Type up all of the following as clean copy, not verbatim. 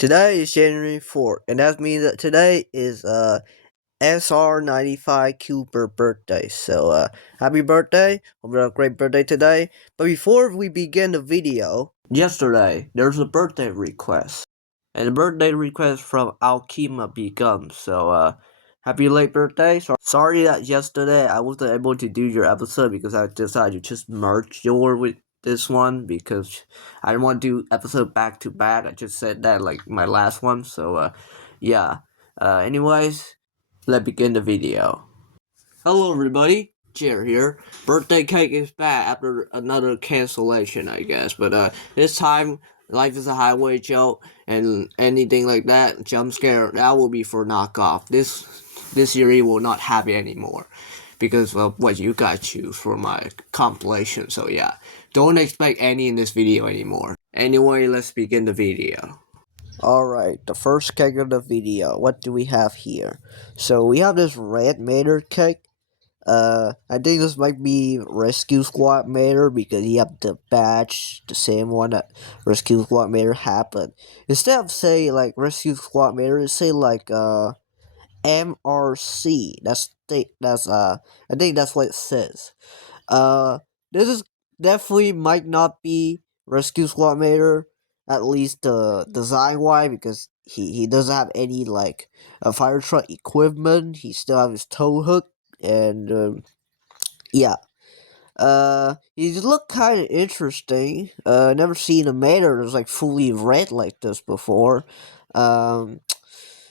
Today is January 4th, and that means that today is SR95 Cooper birthday. So happy birthday. Hope you have a great birthday today. But before we begin the video, yesterday there's a birthday request. And the birthday request from Alkima Begum. So happy late birthday. Sorry that yesterday I wasn't able to do your episode because I decided to just merge your with this one because I didn't want to do episode back to back. I just said that like my last one. So yeah. Anyways, let's begin the video. Hello everybody, Jer here. Birthday cake is back after another cancellation, I guess. But this time, Life is a Highway joke and anything like that, jump scare, that will be for knockoff. This series will not have it anymore because of what you guys choose for my compilation. So yeah, don't expect any in this video anymore. Anyway, let's begin the video. Alright, the first cake of the video. What do we have here? So we have this red Mater cake. I think this might be Rescue Squad Mater because you have the badge, the same one that Rescue Squad Mater had, but instead of say like Rescue Squad Mater, say like MRC. I think that's what it says. This is definitely might not be Rescue Squad Mater, at least design wise, because he doesn't have any like fire truck equipment. He still have his tow hook and yeah. He look kind of interesting. Never seen a Mater that's like fully red like this before. Um,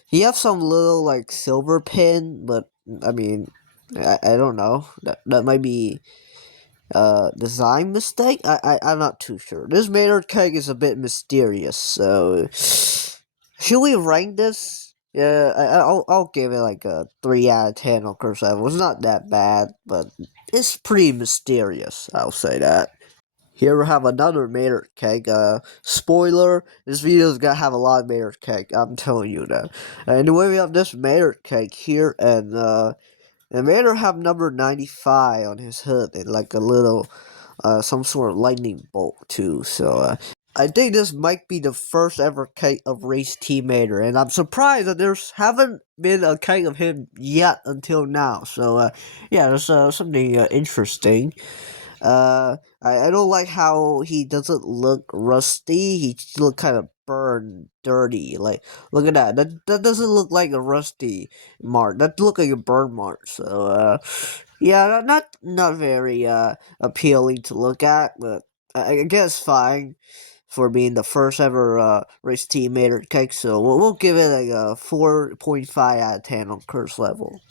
he have some little like silver pin, but I mean, I don't know. That might be design mistake. I'm not too sure. This Maynard cake is a bit mysterious. So should we rank this? Yeah, I'll give it like a 3 out of 10 on curse level. It's not that bad, but it's pretty mysterious. I'll say that. Here we have another Maynard cake. Spoiler: this video's gonna have a lot of Maynard cake. I'm telling you that. Anyway, we have this Maynard cake here, and Maynard have number 95 on his hood and like a little some sort of lightning bolt too. So I think this might be the first ever cake of Race Teammater, and I'm surprised that there's haven't been a cake of him yet until now. So yeah, that's something interesting. I don't like how he doesn't look rusty. He look kind of burned, dirty. Like, look at that. That doesn't look like a rusty mark. That look like a burn mark. So, yeah, not very appealing to look at, but I guess fine for being the first ever race teammate cake. So we'll give it like a 4.5 out of 10 on curse level.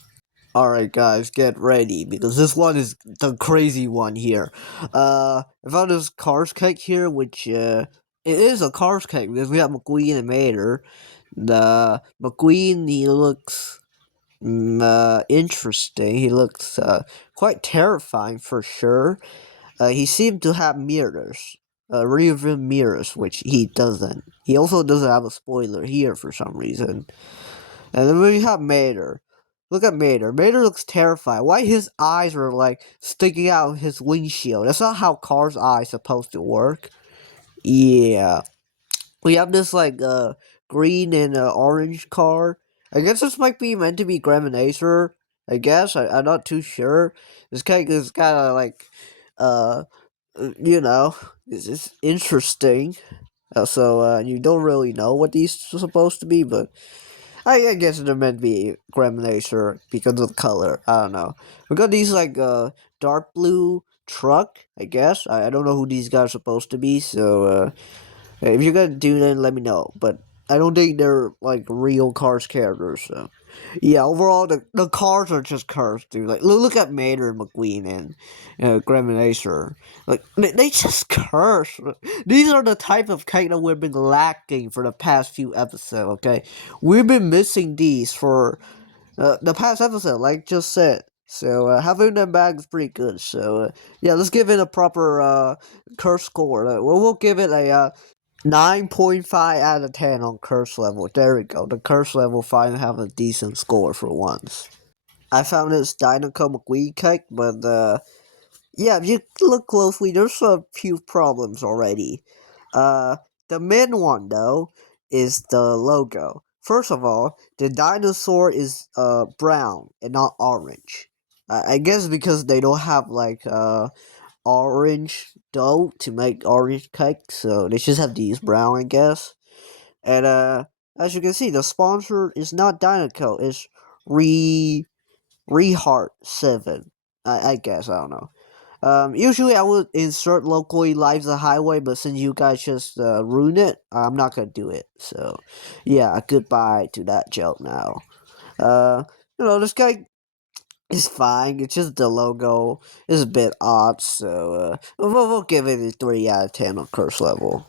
Alright guys, get ready, because this one is the crazy one here. I found this Cars cake here, which, it is a Cars cake, because we have McQueen and Mater. The McQueen, he looks, interesting. He looks, quite terrifying for sure. He seemed to have mirrors. Rear view mirrors, which he doesn't. He also doesn't have a spoiler here for some reason. And then we have Mater. Look at Mater. Mater looks terrified. Why his eyes are like sticking out of his windshield? That's not how cars' eyes supposed to work. Yeah. We have this like green and orange car. I guess this might be meant to be Grandmanacer. I guess I'm not too sure. This cake is kind of like uh you know, it's interesting. So you don't really know what these are supposed to be, but I guess they're meant to be Grandmanacer because of the color. I don't know. We got these like dark blue truck. I guess I don't know who these guys are supposed to be. So if you're gonna do that, let me know. But I don't think they're like real Cars characters. So yeah, overall the cars are just cars, dude. Like look at Mater and McQueen and Grandmanacer. Like they just curse. These are the type of cake that we've been lacking for the past few episodes. Okay, we've been missing these for the past episode, like just said. So having them back is pretty good. So yeah, let's give it a proper curse score. We'll give it a 9.5 out of 10 on curse level. There we go. The curse level finally have a decent score for once. I found this Dinoco McQueen cake, but yeah, if you look closely, there's a few problems already. Uh, the main one though, is the logo. First of all, the dinosaur is brown and not orange. I guess because they don't have like orange dough to make orange cake, so they just have to use brown, I guess. And as you can see, the sponsor is not Dinoco, it's Reheart 7. I guess, I don't know. Usually I would insert locally lives the highway, but since you guys just ruined it, I'm not gonna do it. So, yeah, goodbye to that joke now. Uh, this guy is fine. It's just the logo is a bit odd, so we'll give it a 3 out of 10 on curse level.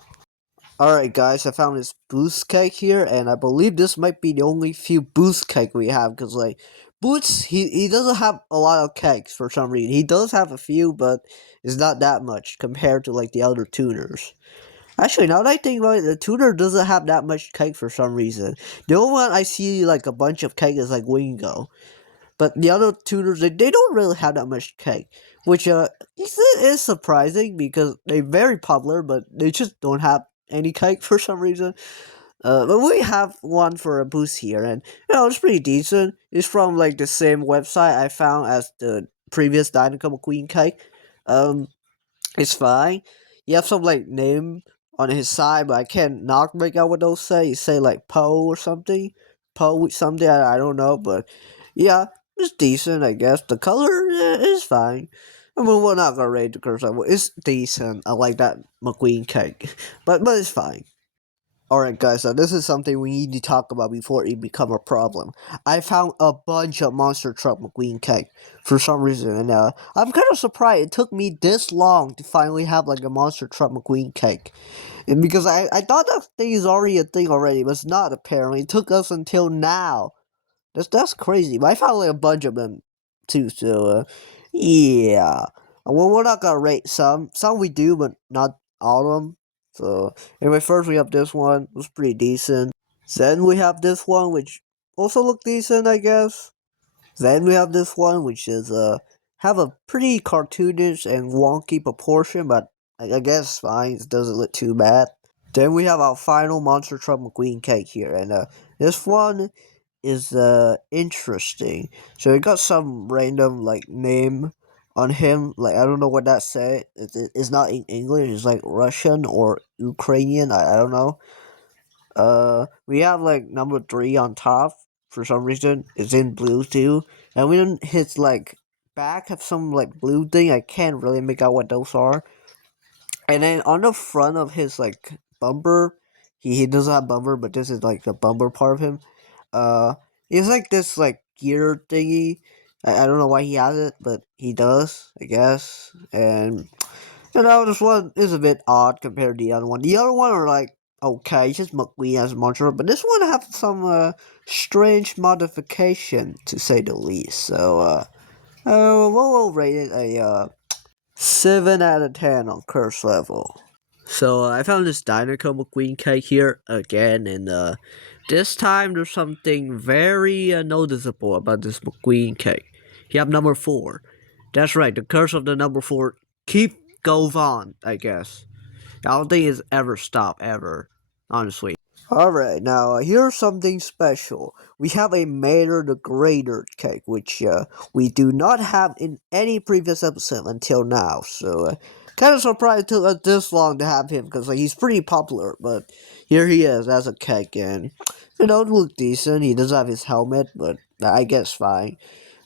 Alright guys, I found this boost cake here, and I believe this might be the only few boost cake we have, because like, Boots, he doesn't have a lot of cakes for some reason. He does have a few, but it's not that much compared to like the other tuners. Actually, now that I think about it, the tuner doesn't have that much cake for some reason. The only one I see like a bunch of cake is like Wingo. But the other tuners, they don't really have that much cake. Which is surprising because they're very popular, but they just don't have any cake for some reason. But we have one for a boost here, and it's pretty decent. It's from like the same website I found as the previous Dynamo Queen cake. Um, it's fine. You have some like name on his side, but I can't not make out what those say. You say like Poe or something, Poe something. I don't know, but yeah, it's decent. I guess the color is fine. I mean, we're not gonna rate the curse level. It's decent. I like that McQueen cake, but it's fine. Alright guys, so this is something we need to talk about before it become a problem. I found a bunch of Monster Truck McQueen cake for some reason, and I'm kind of surprised it took me this long to finally have like a Monster Truck McQueen cake. And because I thought that thing is already a thing already, but it's not apparently. It took us until now. That's crazy. But I found like a bunch of them too, so yeah. Well, we're not gonna rate some. Some we do, but not all of them. So anyway, first we have this one. It was pretty decent. Then we have this one, which also looked decent, I guess. Then we have this one, which is have a pretty cartoonish and wonky proportion, but I guess fine. It doesn't look too bad. Then we have our final Monster Truck McQueen cake here, and this one is interesting. So it got some random like name on him. Like I don't know what that say. It's not in English. It's like Russian or Ukrainian. I don't know. We have like number 3 on top for some reason. It's in blue too, and we don't his like back have some like blue thing. I can't really make out what those are. And then on the front of his like bumper, he doesn't have bumper, but this is like the bumper part of him. Uh, it's like this like gear thingy. I don't know why he has it, but he does, I guess. And this one is a bit odd compared to the other one. The other one are like okay, it's just McQueen as a monster, but this one have some strange modification to say the least. So we'll rate it a 7 out of 10 on curse level. So I found this Dinoco McQueen cake here again, and this time there's something very noticeable about this McQueen cake. You have number 4. That's right, the curse of the number 4 goes on, I guess. I don't think it's ever stopped, ever, honestly. Alright, now here's something special. We have a Mater the Greater cake, which we do not have in any previous episode until now. So, kind of surprised it took us this long to have him, because like, he's pretty popular, but here he is as a cake, and it look decent. He does have his helmet, but I guess fine.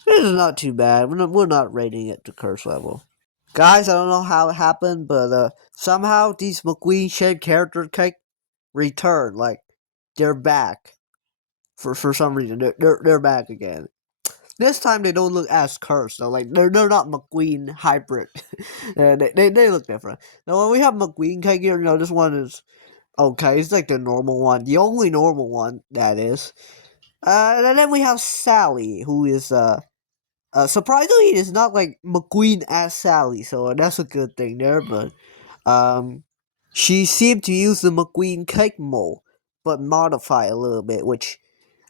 This is not too bad. We're not rating it to curse level. Guys, I don't know how it happened, but somehow these McQueen shaped character cake return. Like they're back for some reason. They're back again. This time they don't look as cursed. So like they're not McQueen hybrid. They look different. Now when we have McQueen cake here, this one is okay. It's like the normal one, the only normal one that is. And then we have Sally, who is surprisingly, it's not like McQueen as Sally, so that's a good thing there. But she seemed to use the McQueen cake mold, but modify a little bit, which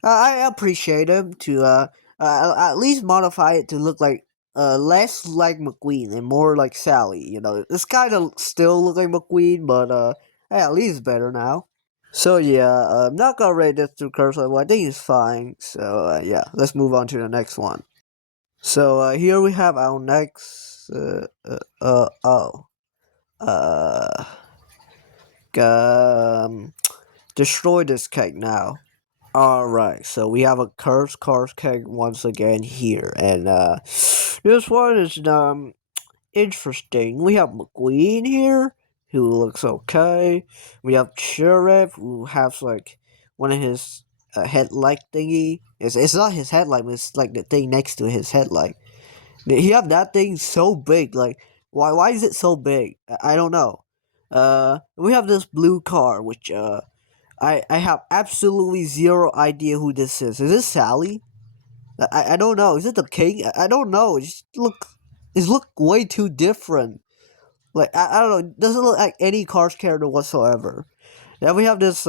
I appreciate him to at least modify it to look like less like McQueen and more like Sally. It's kind of still look like McQueen, but at least better now. So yeah, I'm not gonna rate this to curse level. I think it's fine. So yeah, let's move on to the next one. So here we have our next. Oh. Uh. Um. Destroy this cake now. All right. So we have a cursed cars cake once again here, and this one is interesting. We have McQueen here, who looks okay. We have Sheriff, who has like one of his headlight thingy. It's not his headlight, but it's like the thing next to his headlight. He have that thing so big. Like, why is it so big? I don't know. We have this blue car, which I have absolutely zero idea who this is. Is this Sally? I don't know. Is it the king? I don't know. It look way too different. Like I don't know. It doesn't look like any Cars character whatsoever. Then we have this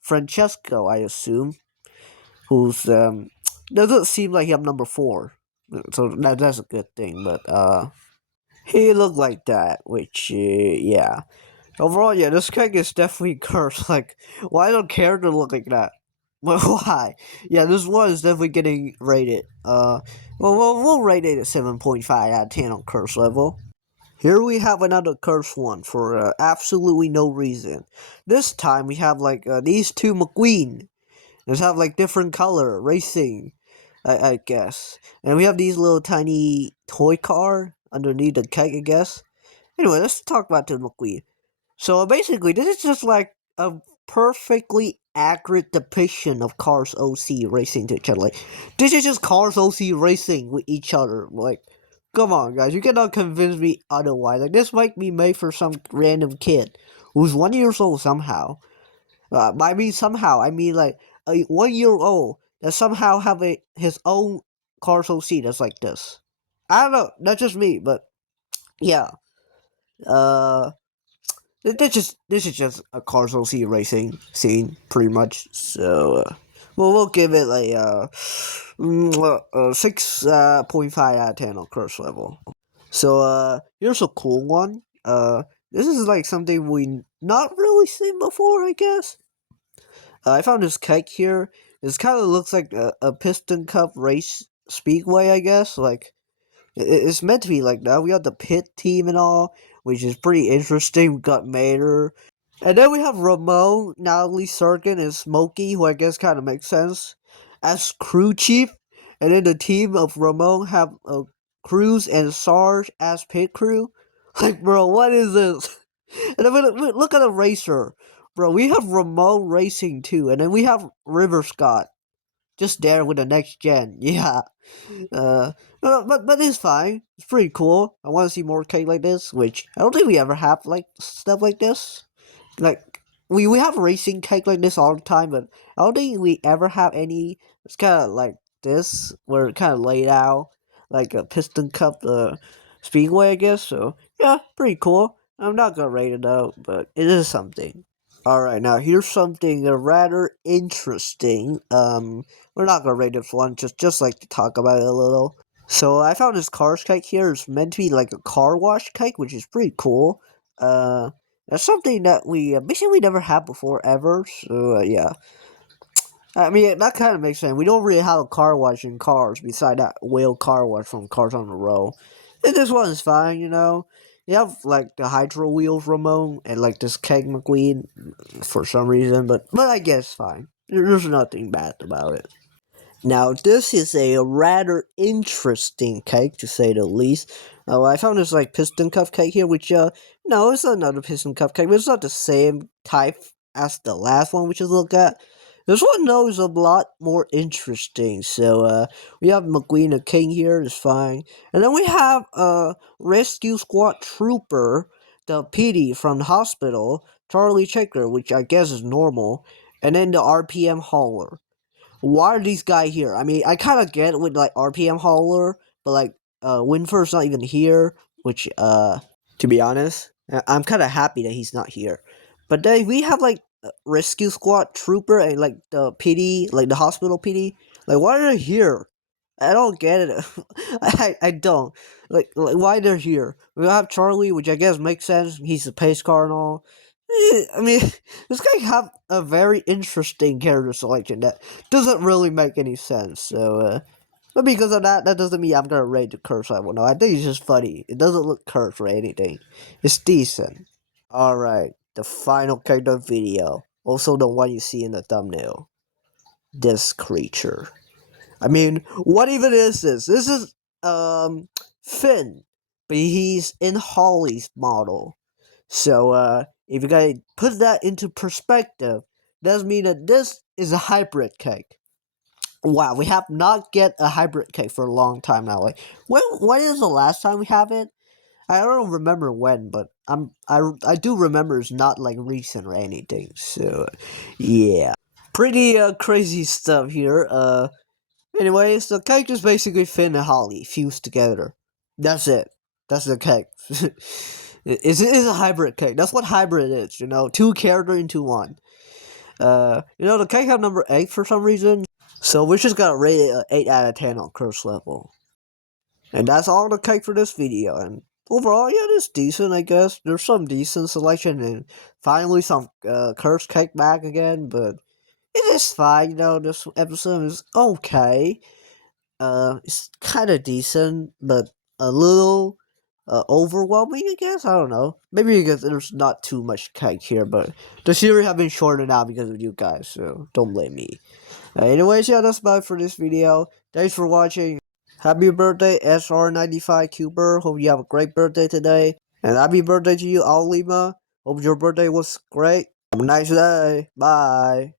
Francesco, I assume, who's doesn't seem like him number 4. So that's a good thing. But he looked like that, which yeah. Overall, yeah, this cake is definitely cursed. Like, why don't character look like that? Why? Yeah, this one is definitely getting rated. We'll rate it at 7.5 out of 10 on curse level. Here we have another curse one for absolutely no reason. This time we have like these two McQueen. They have like different color racing, I guess. And we have these little tiny toy car underneath the cake, I guess. Anyway, let's talk about the McQueen. So basically, this is just like a perfectly accurate depiction of Cars OC racing to each other. Like, this is just Cars OC racing with each other. Like, come on, guys, you cannot convince me otherwise. Like, this might be made for some random kid who's 1 year old somehow. I mean somehow. I mean like a 1 year old that somehow have his own Cars OC that's like this. I don't know. That's just me, but yeah. Uh. This is just a Cars OC racing scene, pretty much. So, we'll give it like 6.5 out of 10 on curse level. So, here's a cool one. This is like something we not really seen before, I guess. I found this kite here. This kind of looks like a piston cup race speedway, I guess. Like it's meant to be like that. We got the pit team and all, which is pretty interesting. We got Mater. And then we have Ramon, Natalie Serkin, and Smokey, who I guess kind of makes sense, as crew chief. And then the team of Ramon have Cruz and Sarge as pit crew. Like, bro, what is this? And then look at the racer. Bro, we have Ramon racing too. And then we have River Scott just there with the next gen. Yeah. Uh, but it's fine. It's pretty cool. I want to see more cake like this, which I don't think we ever have like stuff like this. Like we have racing cake like this all the time, but I don't think we ever have any. It's kind of like this, where it kind of laid out like a piston cup speedway, I guess. So yeah, pretty cool. I'm not gonna rate it out, but it is something. All right, now here's something rather interesting. We're not gonna rate this one, just like to talk about it a little. So I found this cars cake here. It's meant to be like a car wash cake, which is pretty cool. Uh, that's something that we basically never had before ever. So yeah, I mean that kind of makes sense. We don't really have a car wash in cars beside that whale car wash from Cars on the Road. And this one is fine, you know. You have like the hydro wheels Ramon and like this keg McQueen for some reason, but I guess fine. There's nothing bad about it. Now, this is a rather interesting cake, to say the least. I found this, like, piston cupcake here, which, no, it's another piston cupcake, but it's not the same type as the last one we just looked at. This one, though, is a lot more interesting. So, we have McQueen and King here, it's fine. And then we have, Rescue Squad Trooper, the PD from the hospital, Charlie Checker, which I guess is normal, and then the RPM Hauler. Why are these guys here? I mean, I kind of get with like RPM Hauler, but like Winford's not even here, which to be honest, I'm kind of happy that he's not here. But then we have like Rescue Squad Trooper and like the PD, like the hospital PD. Like, why are they here? I don't get it. I don't like why they're here. We have Charlie, which I guess makes sense. He's a pace car and all. I mean, this guy have a very interesting character selection that doesn't really make any sense. So, but because of that, that doesn't mean I'm gonna rate the curse level. No, I think it's just funny. It doesn't look cursed or anything. It's decent. All right, the final character video. Also, the one you see in the thumbnail. This creature. I mean, what even is this? This is Finn, but he's in Holly's model. So if you guys put that into perspective, does mean that this is a hybrid cake. Wow, we have not get a hybrid cake for a long time now. Like when is the last time we have it? I don't remember when, but I do remember it's not like recent or anything. So yeah. Pretty crazy stuff here. Anyways, the cake is basically Finn and Holly fused together. That's it. That's the cake. It is a hybrid cake. That's what hybrid is, you know, two character into one. You know, the cake have number 8 for some reason. So we just got rated 8 out of 10 on curse level. And that's all the cake for this video. And overall, yeah, it's decent, I guess. There's some decent selection and finally some curse cake back again, but it is fine, you know, this episode is okay. It's kind of decent, but a little overwhelming, I guess. I don't know. Maybe because there's not too much cake here, but the series have been shortened out because of you guys, so don't blame me. Anyways, yeah, that's about it for this video. Thanks for watching. Happy birthday, SR95 Cuber. Hope you have a great birthday today. And happy birthday to you, Al Lima. Hope your birthday was great. Have a nice day. Bye.